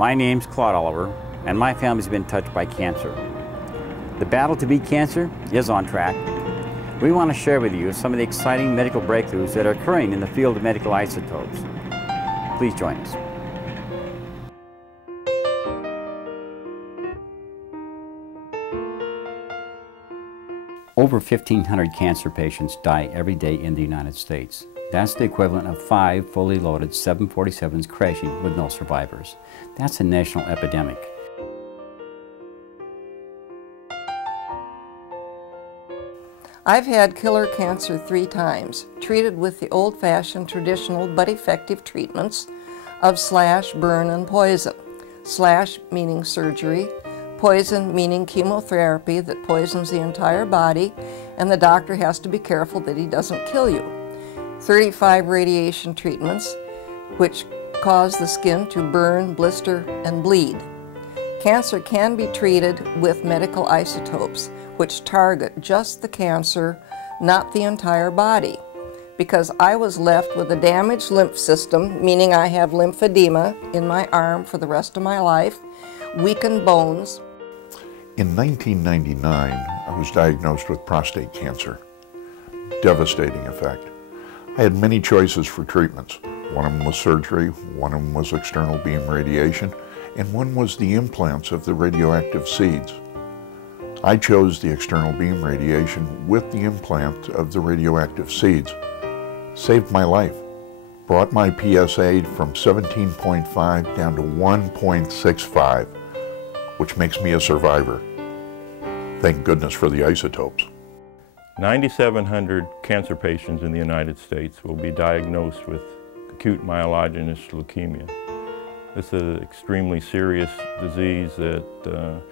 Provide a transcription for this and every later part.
My name's Claude Oliver, and my family's been touched by cancer. The battle to beat cancer is on track. We want to share with you some of the exciting medical breakthroughs that are occurring in the field of medical isotopes. Please join us. Over 1,500 cancer patients die every day in the United States. That's the equivalent of 5 fully loaded 747s crashing with no survivors. That's a national epidemic. I've had killer cancer 3 times, treated with the old-fashioned traditional but effective treatments of slash, burn, and poison. Slash meaning surgery, poison meaning chemotherapy that poisons the entire body, and the doctor has to be careful that he doesn't kill you. 35 radiation treatments, which cause the skin to burn, blister, and bleed. Cancer can be treated with medical isotopes, which target just the cancer, not the entire body. Because I was left with a damaged lymph system, meaning I have lymphedema in my arm for the rest of my life, weakened bones. In 1999, I was diagnosed with prostate cancer. Devastating effect. I had many choices for treatments. One of them was surgery, one of them was external beam radiation, and one was the implants of the radioactive seeds. I chose the external beam radiation with the implant of the radioactive seeds. Saved my life. Brought my PSA from 17.5 down to 1.65, which makes me a survivor. Thank goodness for the isotopes. 9,700 cancer patients in the United States will be diagnosed with acute myelogenous leukemia. This is an extremely serious disease that,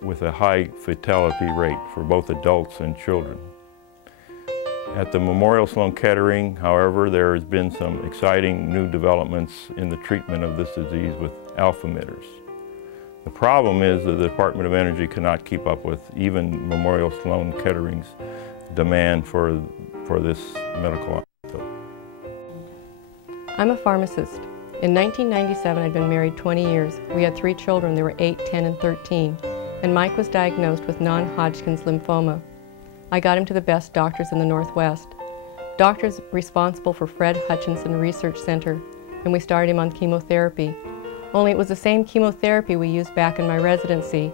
with a high fatality rate for both adults and children. At the Memorial Sloan Kettering, however, there has been some exciting new developments in the treatment of this disease with alpha emitters. The problem is that the Department of Energy cannot keep up with even Memorial Sloan Kettering's demand for this medical isotope. I'm a pharmacist. In 1997, I'd been married 20 years. We had 3 children. They were 8, 10, and 13. And Mike was diagnosed with non-Hodgkin's lymphoma. I got him to the best doctors in the Northwest. Doctors responsible for Fred Hutchinson Research Center, and we started him on chemotherapy. Only it was the same chemotherapy we used back in my residency,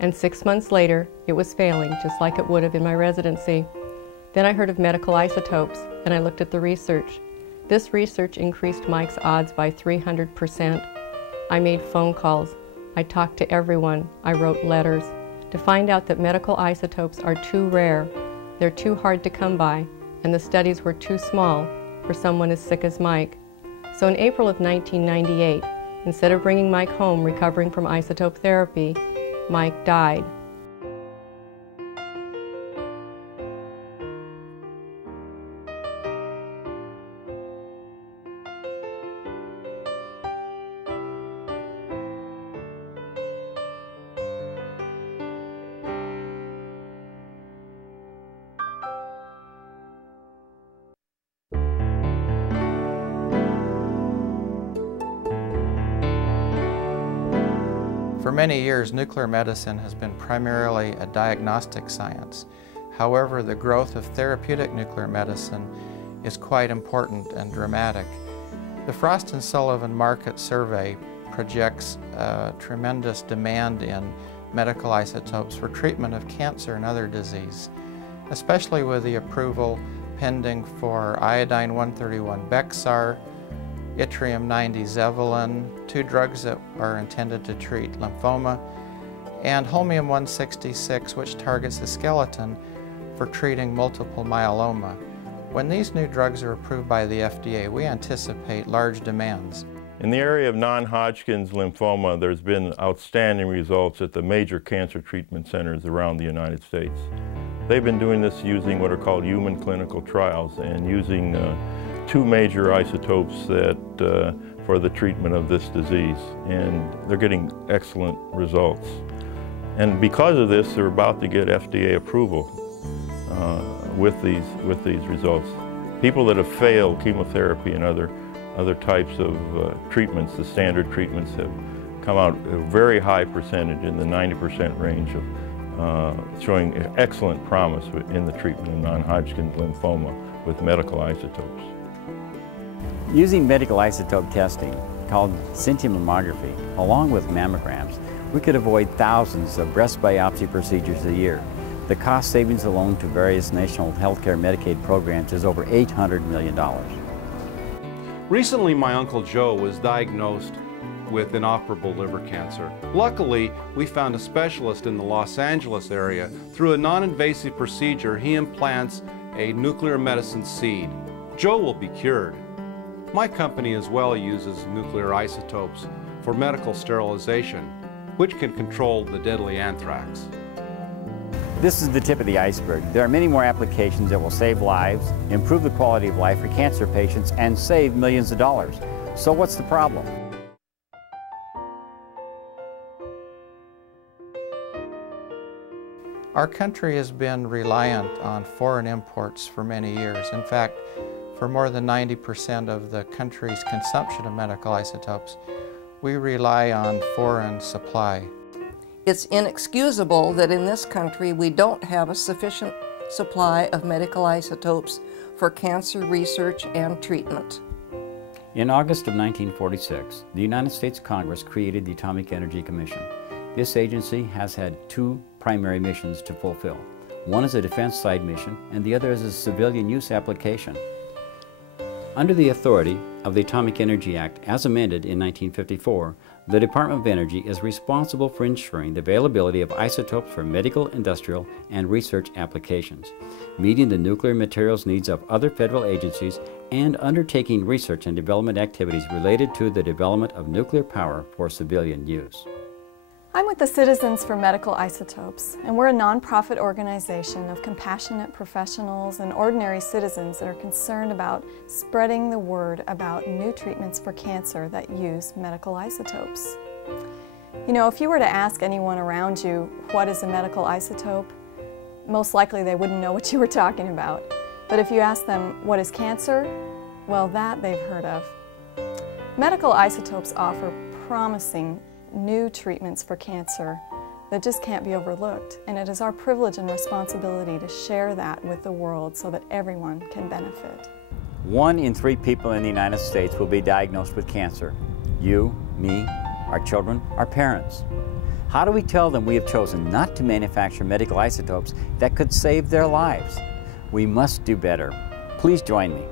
and 6 months later, it was failing, just like it would have in my residency. Then I heard of medical isotopes, and I looked at the research. This research increased Mike's odds by 300%. I made phone calls. I talked to everyone. I wrote letters to find out that medical isotopes are too rare. They're too hard to come by, and the studies were too small for someone as sick as Mike. So in April of 1998, instead of bringing Mike home recovering from isotope therapy, Mike died. For many years, nuclear medicine has been primarily a diagnostic science. However, the growth of therapeutic nuclear medicine is quite important and dramatic. The Frost & Sullivan Market Survey projects a tremendous demand in medical isotopes for treatment of cancer and other disease, especially with the approval pending for iodine-131 Bexar, yttrium-90 Zevalin, 2 drugs that are intended to treat lymphoma, and holmium-166, which targets the skeleton for treating multiple myeloma. When these new drugs are approved by the FDA, we anticipate large demands. In the area of non-Hodgkin's lymphoma, there's been outstanding results at the major cancer treatment centers around the United States. They've been doing this using what are called human clinical trials and using 2 major isotopes that, for the treatment of this disease, and they're getting excellent results. And because of this, they're about to get FDA approval with these results. People that have failed chemotherapy and other types of treatments, the standard treatments, have come out a very high percentage, in the 90% range, of showing excellent promise in the treatment of non-Hodgkin's lymphoma with medical isotopes. Using medical isotope testing, called scintigraphy mammography, along with mammograms, we could avoid thousands of breast biopsy procedures a year. The cost savings alone to various national healthcare Medicaid programs is over $800 million. Recently, my Uncle Joe was diagnosed with inoperable liver cancer. Luckily, we found a specialist in the Los Angeles area. Through a non-invasive procedure, he implants a nuclear medicine seed. Joe will be cured. My company as well uses nuclear isotopes for medical sterilization, which can control the deadly anthrax. This is the tip of the iceberg. There are many more applications that will save lives, improve the quality of life for cancer patients, and save millions of dollars. So what's the problem? Our country has been reliant on foreign imports for many years. In fact, for more than 90% of the country's consumption of medical isotopes, we rely on foreign supply. It's inexcusable that in this country we don't have a sufficient supply of medical isotopes for cancer research and treatment. In August of 1946, the United States Congress created the Atomic Energy Commission. This agency has had two primary missions to fulfill. One is a defense side mission, and the other is a civilian use application. Under the authority of the Atomic Energy Act, as amended in 1954, the Department of Energy is responsible for ensuring the availability of isotopes for medical, industrial, and research applications, meeting the nuclear materials needs of other federal agencies, and undertaking research and development activities related to the development of nuclear power for civilian use. I'm with the Citizens for Medical Isotopes, and we're a nonprofit organization of compassionate professionals and ordinary citizens that are concerned about spreading the word about new treatments for cancer that use medical isotopes. You know, if you were to ask anyone around you, what is a medical isotope? Most likely they wouldn't know what you were talking about. But if you ask them, what is cancer? Well, that they've heard of. Medical isotopes offer promising new treatments for cancer that just can't be overlooked, and it is our privilege and responsibility to share that with the world so that everyone can benefit. 1 in 3 people in the United States will be diagnosed with cancer. You, me, our children, our parents. How do we tell them we have chosen not to manufacture medical isotopes that could save their lives? We must do better. Please join me.